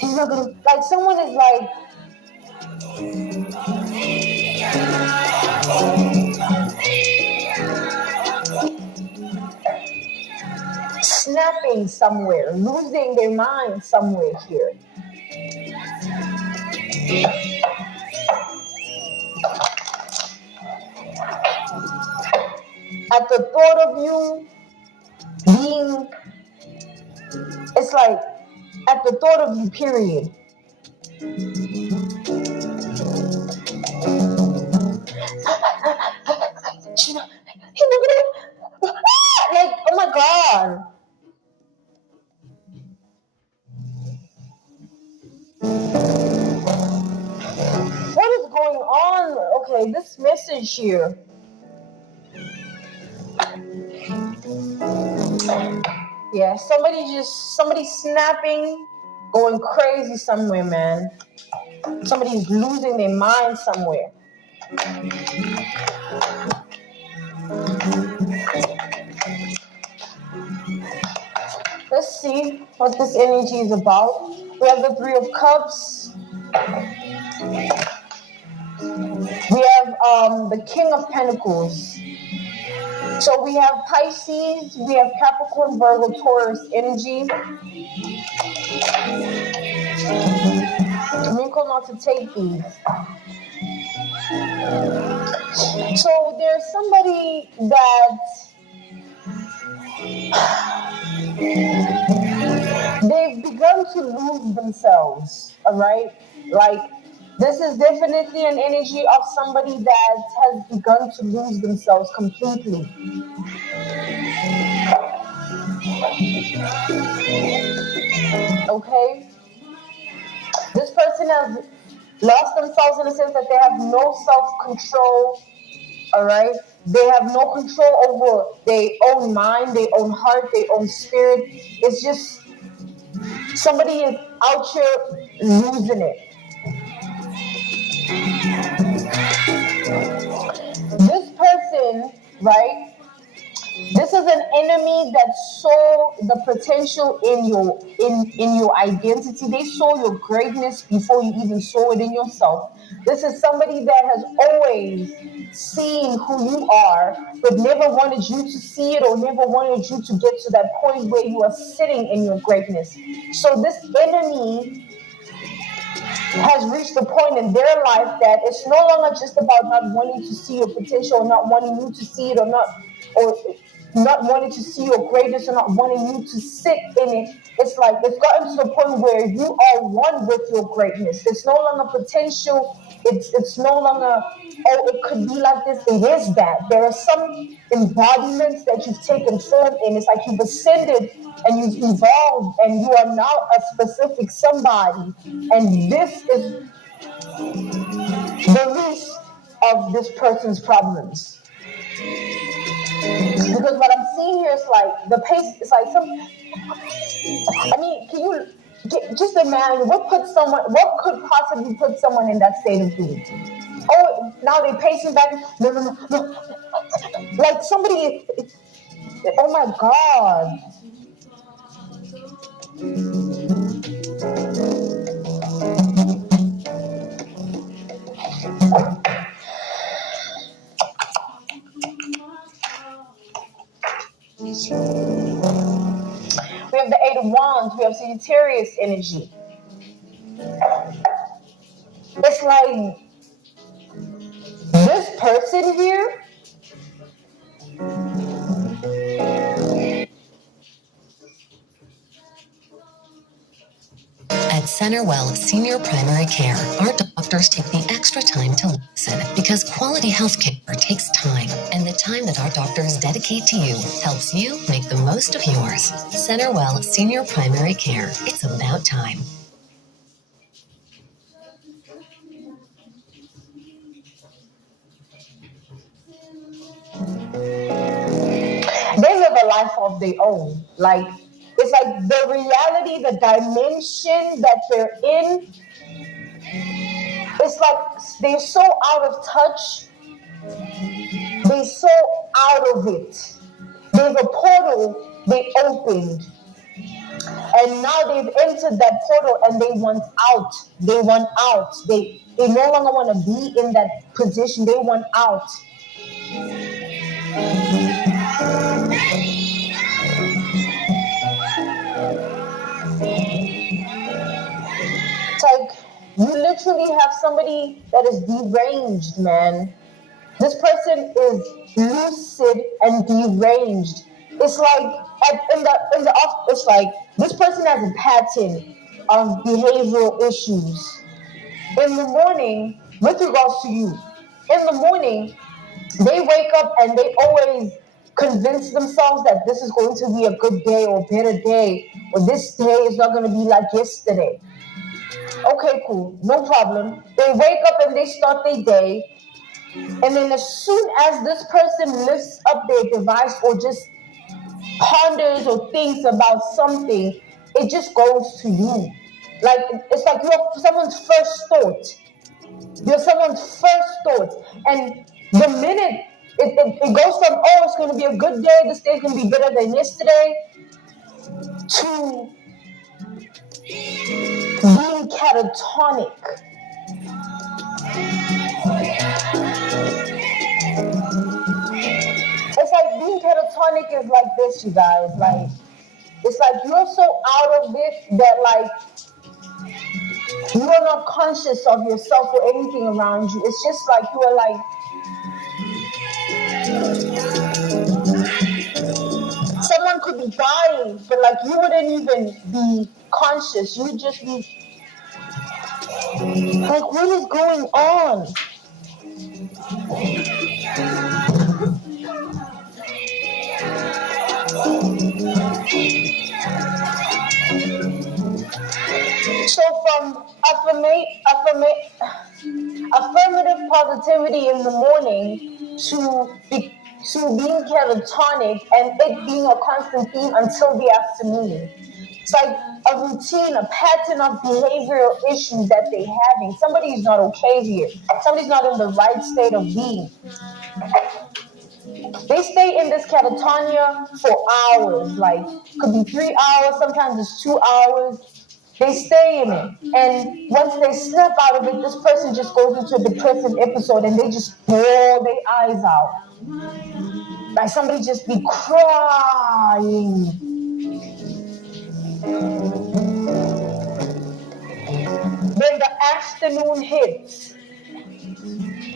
He's not gonna, like, someone is like, snapping somewhere, losing their mind somewhere here. At the thought of you being, it's like, at the thought of you, period. Like, oh my God. What is going on? Okay, this message here. Yeah, somebody snapping, going crazy somewhere, man. Somebody's losing their mind somewhere. Let's see what this energy is about. We have the Three of Cups. We have the King of Pentacles. So we have Pisces, we have Capricorn, Virgo, Taurus energy. Wrinkle not to take these. So there's somebody that they've begun to lose themselves, all right? Like, this is definitely an energy of somebody that has begun to lose themselves completely. Okay? This person has lost themselves in the sense that they have no self-control, all right? They have no control over their own mind, their own heart, their own spirit. It's just somebody is out here losing it. This person, right? This is an enemy that saw the potential in your identity. They saw your greatness before you even saw it in yourself. This is somebody that has always seen who you are, but never wanted you to see it or never wanted you to get to that point where you are sitting in your greatness. So this enemy has reached a point in their life that it's no longer just about not wanting to see your potential, or not wanting you to see it, or not wanting to see your greatness, or not wanting you to sit in it. It's like it's gotten to the point where you are one with your greatness. It's no longer potential. It's no longer, oh, it could be like this. It is that. There are some embodiments that you've taken form in. It's like you've ascended and you've evolved and you are now a specific somebody. And this is the least of this person's problems. Because what I'm seeing here is like the pace, it's like can you just imagine what could possibly put someone in that state of being? Oh, now they're pacing back. No. Like somebody, oh my God. We have the Eight of Wands. We have Sagittarius energy. It's like this person here. At CenterWell Senior Primary Care, our doctors take the extra time to listen because quality healthcare takes time, and the time that our doctors dedicate to you helps you make the most of yours. CenterWell Senior Primary Care. It's about time. They live a life of their own. Like, it's like the reality, the dimension that they're in, it's like they're so out of touch. They're so out of it. There's a portal they opened. And now they've entered that portal and they want out. They want out. They no longer want to be in that position. They want out. It's like you literally have somebody that is deranged, man. This person is lucid and deranged. It's like in the off. It's like this person has a pattern of behavioral issues. In the morning, with regards to you, in the morning, they wake up and they always convince themselves that this is going to be a good day or a better day, or this day is not going to be like yesterday. Okay, cool, no problem. They wake up and they start their day, and then as soon as this person lifts up their device or just ponders or thinks about something, it just goes to you. Like it's like you're someone's first thought. You're someone's first thought. And the minute it goes from, oh, it's going to be a good day, this day's going to be better than yesterday, to being catatonic. It's like being catatonic is like this, you guys. Like, it's like you're so out of it that, like, you are not conscious of yourself or anything around you. It's just like you are like, someone could be dying, but like you wouldn't even be conscious. You would just be like, what is going on? So from affirmative positivity in the morning to being catatonic and it being a constant theme until the afternoon. It's like a routine, a pattern of behavioral issues that they're having. Somebody's not okay here. Somebody's not in the right state of being. They stay in this catatonia for hours, like could be 3 hours, sometimes it's 2 hours. They stay in it. And once they snap out of it, this person just goes into a depressive episode and they just bawl their eyes out. Like somebody just be crying. Then the afternoon hits.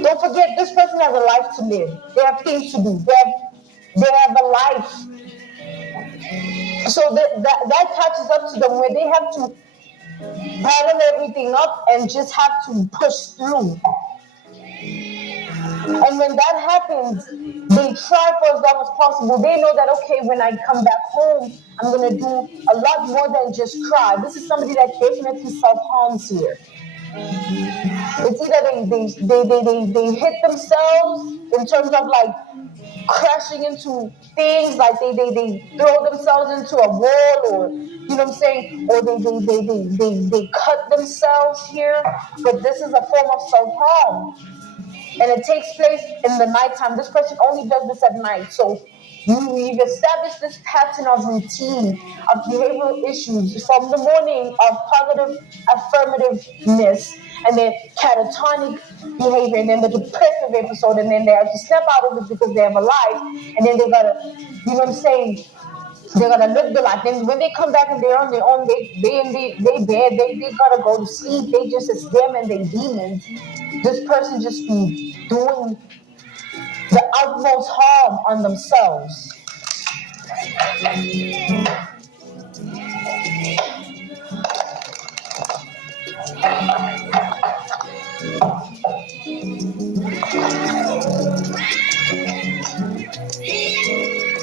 Don't forget, this person has a life to live. They have things to do. They have a life. So that catches up to them where they have to paddle everything up and just have to push through. And when that happens, they try for as long as possible. They know that, okay, when I come back home, I'm going to do a lot more than just cry. This is somebody that definitely self-harms here. It's either they hit themselves in terms of like crashing into things, like they throw themselves into a wall, or you know what I'm saying, or they cut themselves here. But this is a form of self-harm, and it takes place in the nighttime. This person only does this at night. So we've established this pattern of routine of behavioral issues from the morning of positive affirmativeness, and then catatonic behavior, and then the depressive episode, and then they have to step out of it because they have a life, and then they gotta, you know what I'm saying, they're gonna live the life. Then when they come back and they're on their own, they bed, they gotta go to sleep. They just, it's them and they demons. This person just be doing the utmost harm on themselves.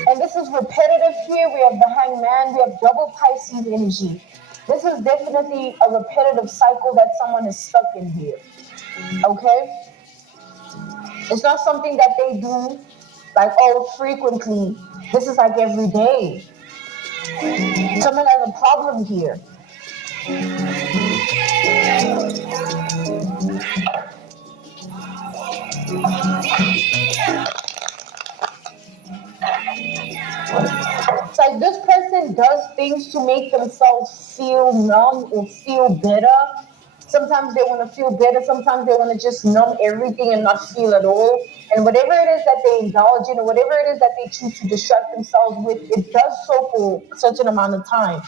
And this is repetitive here. We have the hangman, we have double Pisces energy. This is definitely a repetitive cycle that someone is stuck in here. Okay? It's not something that they do like, oh, frequently. This is like every day. Someone has a problem here. It's like this person person does things to make themselves feel numb or feel better. Sometimes they want to feel better. Sometimes they want to just numb everything and not feel at all. And whatever it is that they indulge in, or whatever it is that they choose to distract themselves with, it does so for a certain amount of time.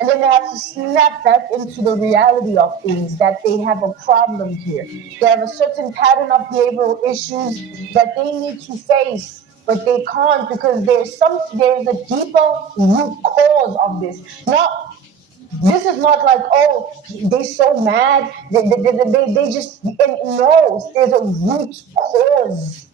And then they have to snap back into the reality of things, that they have a problem here. They have a certain pattern of behavioral issues that they need to face, but they can't because there's a deeper root cause of this. This is not like, oh, they so mad, they just, and no, there's a root cause.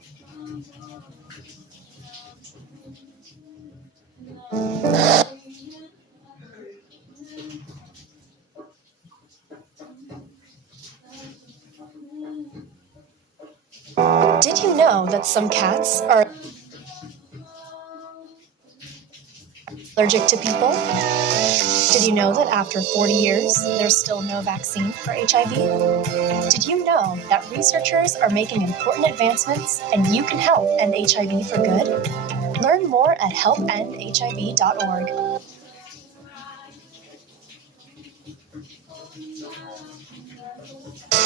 Did you know that some cats are allergic to people? Did you know that after 40 years, there's still no vaccine for HIV? Did you know that researchers are making important advancements and you can help end HIV for good? Learn more at helpendhiv.org.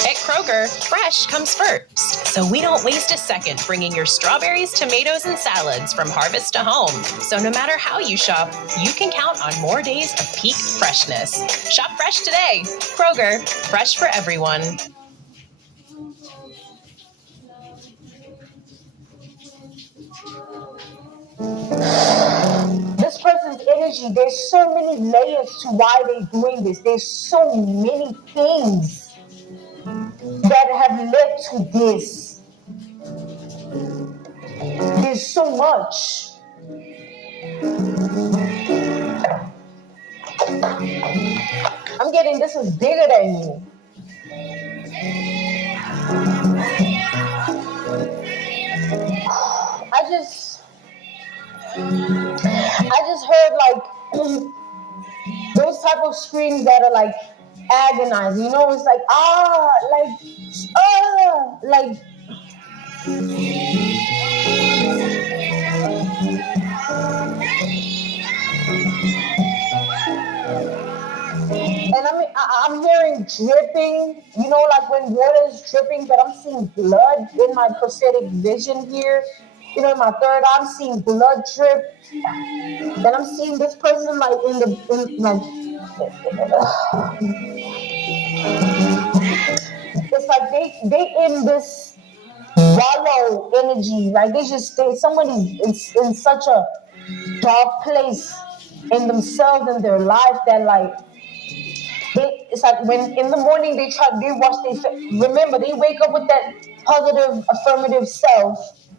At Kroger, fresh comes first, so we don't waste a second bringing your strawberries, tomatoes, and salads from harvest to home. So no matter how you shop, you can count on more days of peak freshness. Shop fresh today. Kroger, fresh for everyone. This person's energy, there's so many layers to why they're doing this. There's so many things that have led to this. There's so much. I'm getting this is bigger than you. I just heard like those type of screams that are like agonizing. You know, it's like like. And I'm hearing dripping, you know, like when water is dripping, but I'm seeing blood in my prophetic vision here. You know, in my third eye, I'm seeing blood drip. And I'm seeing this person like it's like they in this wallow energy. Like somebody is in such a dark place in themselves and their life that like it's like when in the morning they wash their face. Remember, they wake up with that positive, affirmative self,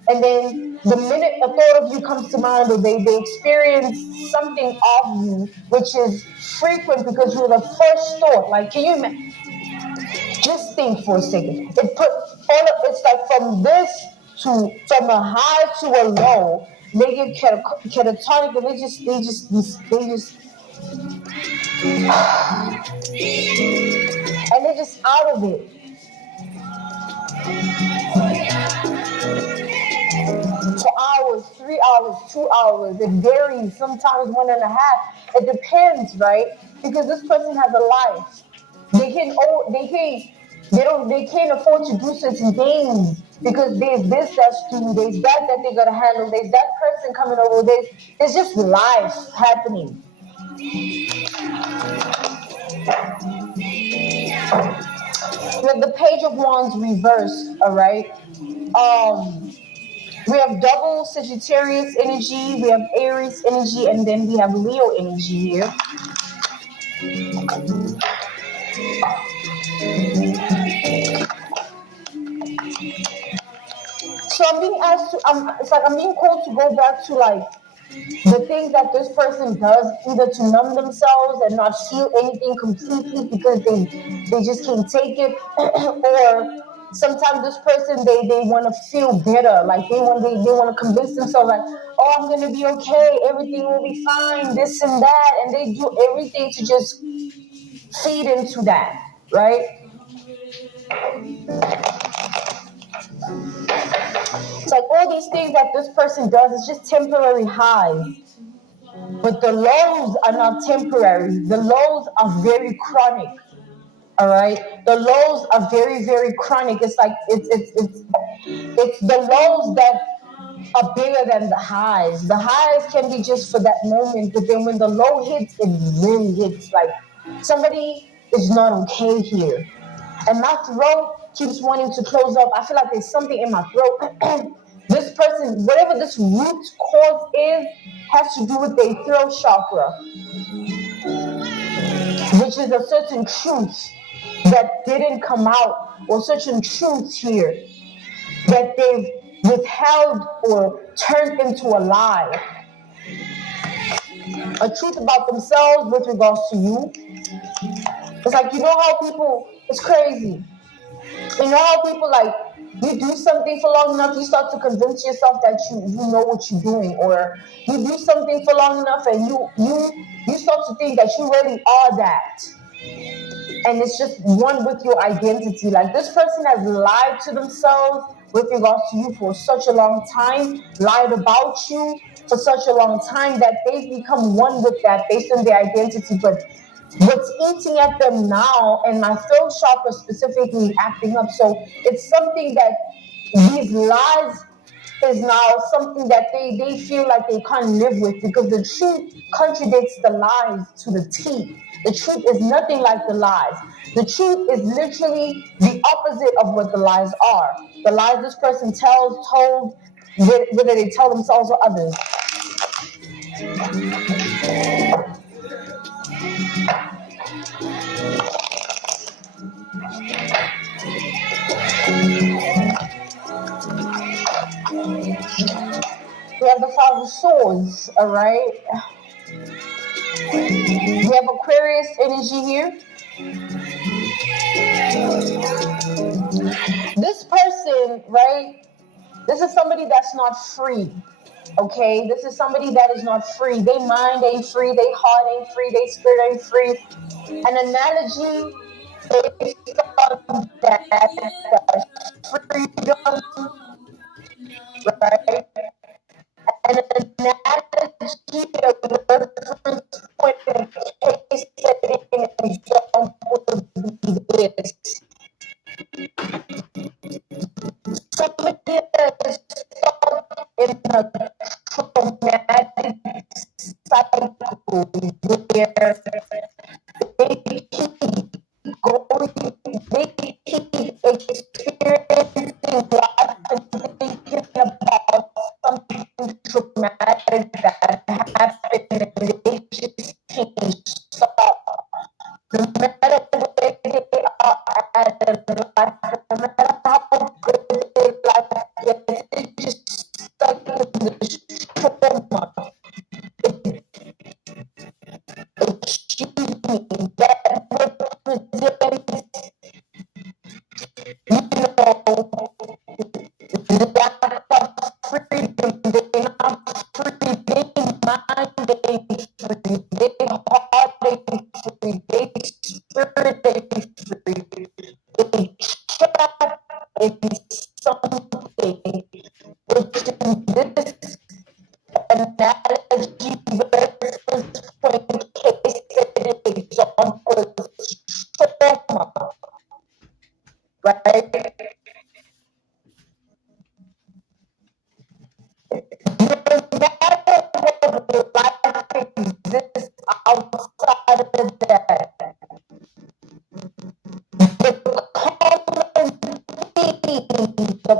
and then the minute a thought of you comes to mind, or they experience something of you, which is frequent because you're the first thought. Like, can you imagine? Just think for a second. It's like from a high to a low. They get catatonic, and they just and they're just out of it. 2 hours, 3 hours, 2 hours. It varies. Sometimes 1.5. It depends, right? Because this person has a life. They can't afford to do certain things because there's this that's due, there's that they gotta handle, there's that person coming over, there's just life happening. With the Page of Wands reversed, all right. We have double Sagittarius energy, we have Aries energy, and then we have Leo energy here. So I'm being asked to, I'm being called to go back to like the things that this person does, either to numb themselves and not feel anything completely because they just can't take it, or sometimes this person they want to feel better, like they want to convince themselves like, oh, I'm gonna be okay, everything will be fine, this and that, and they do everything to just feed into that, right? It's like all these things that this person does is just temporary highs. But the lows are not temporary. The lows are very chronic. All right, the lows are very, very chronic. It's like it's the lows that are bigger than the highs. The highs can be just for that moment, but then when the low hits, it really hits. Like somebody is not okay here, and my throat keeps wanting to close up. I feel like there's something in my throat. This person, whatever this root cause is, has to do with their throat chakra, which is a certain truth that didn't come out, or certain truths here that they've withheld or turned into a lie. A truth about themselves with regards to you. It's like, you know how people, it's crazy. You know how people, like, you do something for long enough, you start to convince yourself that you know what you're doing, or you do something for long enough and you start to think that you really are that. And it's just one with your identity. Like, this person has lied to themselves with regards to you for such a long time, lied about you for such a long time that they've become one with that based on their identity. But what's eating at them now, and my throat chakra specifically acting up, so it's something that these lies is now something that they feel like they can't live with, because the truth contradicts the lies to the T. The truth is nothing like the lies. The truth is literally the opposite of what the lies are. The lies this person told, whether they tell themselves or others. We have the Five of Swords, all right? We have Aquarius energy here. This person, right? This is somebody that's not free. Okay, this is somebody that is not free. They mind ain't free, they heart ain't free, they spirit ain't free. An analogy based on that freedom, right? An analogy of reference point and case setting example would be this. Somebody that is stuck in a traumatic cycle where they keep going, they keep experiencing life and thinking about something traumatic that happened, and they just can't stop. No matter where they are at in life, no matter how good their life gets, they just stuck in this trauma. Excuse me, that represents, lack of freedom. They're not free, they mind ain't free, they heart ain't free, they spirit ain't free. They trapped in something, which in this analogy reference point case setting example is trauma, right? No matter what life exists outside of that, the common theme, the